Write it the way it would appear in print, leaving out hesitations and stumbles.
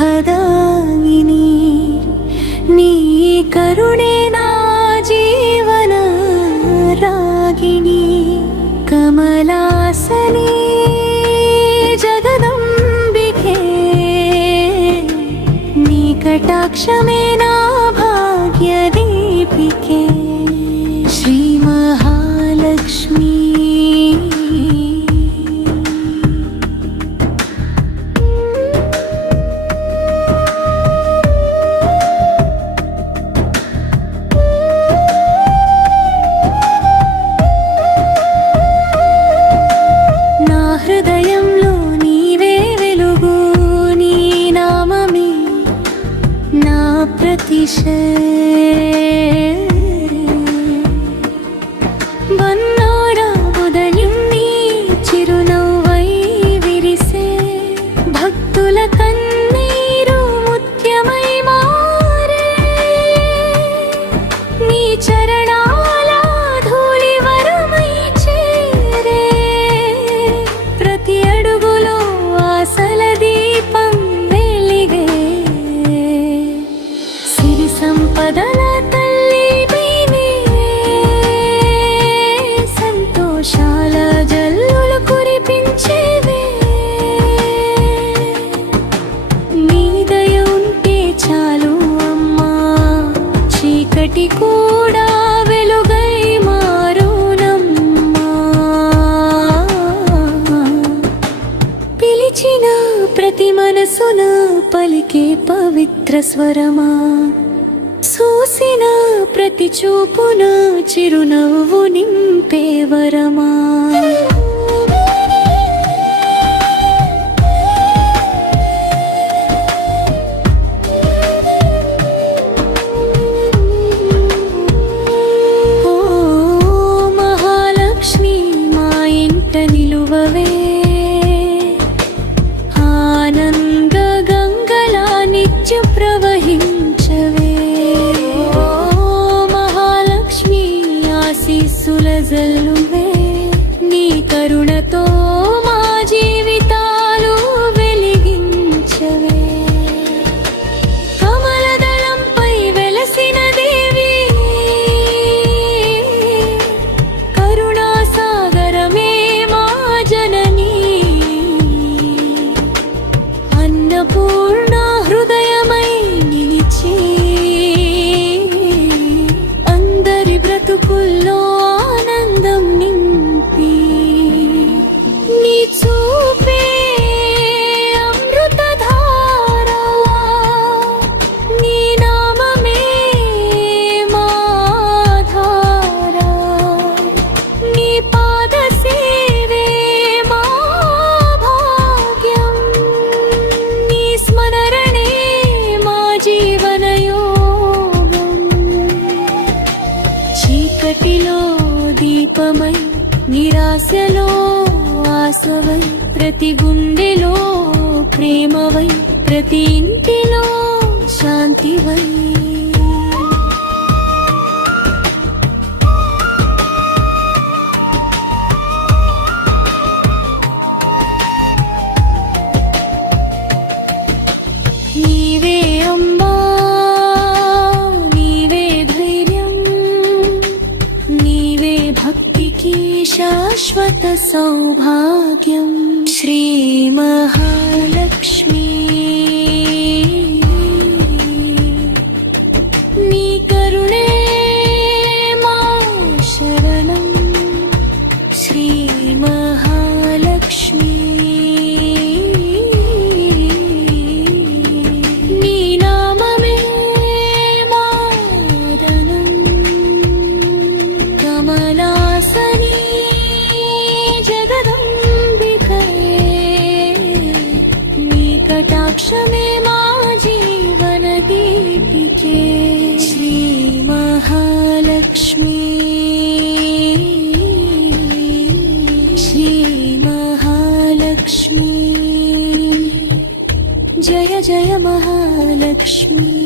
शुभदायिनी नी करुणे ना जीवन रागिणी कमलासनी जगदंबिके नी कटाक्षमे ना भाग्यदीपिके श्री महालक्ष्मी హృదయంలో నీవే వెలుగు నీ నామమే నా బన్నోడా ఉదయం నీ చిరునవ్వై విరిసే భక్తుల కన్నీరు ముత్యమై మారే నీ చరణాల ధూళి వరమై చేరే ప్రతి అడుగులో ఆశల దీపం వెలిగే సిరి సంపదల తల్లి నీవే సంతోషాల జల్లులు కురిపించేవే నీ దయ ఉంటే చాలు అమ్మా చీకటి కూడా వెలుగై మారునమ్మా పిలిచిన ప్రతి మనసున పలికే పవిత్ర స్వరమా చూసిన ప్రతి చూపున చిరునవ్వు నింపే వరమా ఓ మహాలక్ష్మి మా ఇంట నిలువవే ఆనంద గంగలా నిత్య ప్రవహించవే ఓ మహాలక్ష్మి ఆశీస్సుల జల్లువే నీ కరుణతో మా జీవితాలు వెలిగించవే కమలదళంపై వెలసిన దేవి కరుణాసాగరమే మా జననీ అన్నపూర్ణ హృదయమై నిలిచి అందరి బ్రతుకుల్లో ఆనందం నింపి నీ చూపే అమృతధార నీ నామమే మా ఆధార నీ పాద సేవే మా భాగ్యం నీ స్మరణే మా జీవన యోగం చీకటిలో దీపమై నిరాశలో ఆశవై ప్రతి గుండెలో ప్రేమవై ప్రతి ఇంటిలో శాంతివై నీవే అమ్మా నీవే ధైర్యం నీవే భక్తికి శాశ్వత సౌభాగ్యం శ్రీ మహాలక్ష్మి నీ కరుణే మా శరణం శ్రీ మహాలక్ష్మి నీ నామమే మాదనం కమలాసనీ జగదంబికే నీ కటాక్షమే మా జీవన దీపికే శ్రీ మహాలక్ష్మి శ్రీ మహాలక్ష్మి జయ జయ महालक्ष्मी।